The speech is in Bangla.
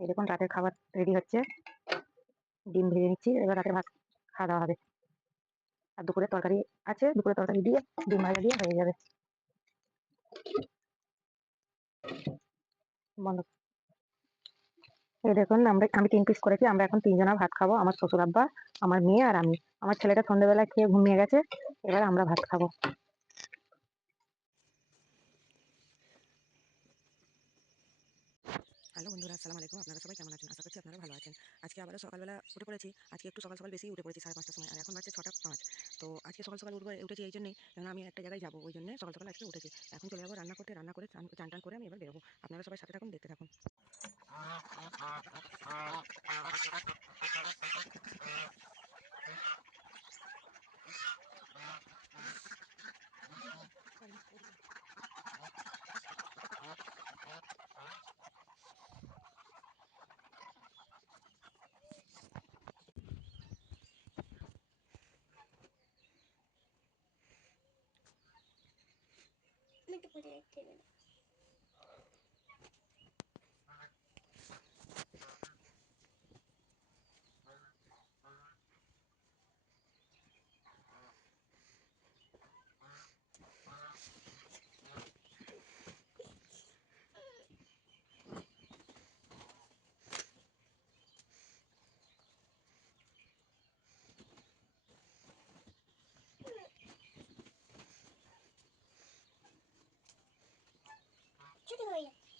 এই দেখুন রাতের খাবার রেডি হচ্ছে। ডিম ভেজে নিচ্ছি, এবার রাতের ভাত খাওয়া দাওয়া হবে। আর দুপুরের তরকারি আছে, দুপুরের তরকারি দিয়ে ডিম ভাজা দিয়ে হয়ে যাবে। বন্ধ। এই দেখুন আমি 3 পিস করেছি। আমরা এখন 3 জনা ভাত খাবো। আমার শ্বশুর আব্বা, আমার মেয়ে আর আমি। আমার ছেলেটা সন্ধ্যেবেলায় খেয়ে ঘুমিয়ে গেছে। এবার আমরা ভাত খাবো। হ্যালো বন্ধুরা, আসসালামু আলাইকুম। আপনারা সবাই কেমন আছেন? আশা করছি আপনারা ভালো আছেন। আজকে আবারও সকালবেলা উঠে পড়েছি। আজকে একটু সকাল সকাল বেশিই উঠে পড়েছি, 5:30টার সময়। আর এখন বাজছে 6টা 5। তো আজকে সকাল সকাল উঠেছি এই জন্যই, কারণ আমি একটা জায়গায় যাবো, ওই জন্য সকাল সকাল আজকে উঠেছি। এখন চলে যাবো রান্না করতে, রান্না করে চান টান করে আমি এবার বেরোবো। আপনারা সবাই সাথে থাকুন, দেখতে থাকুন। ছোট হয়ে যাচ্ছে।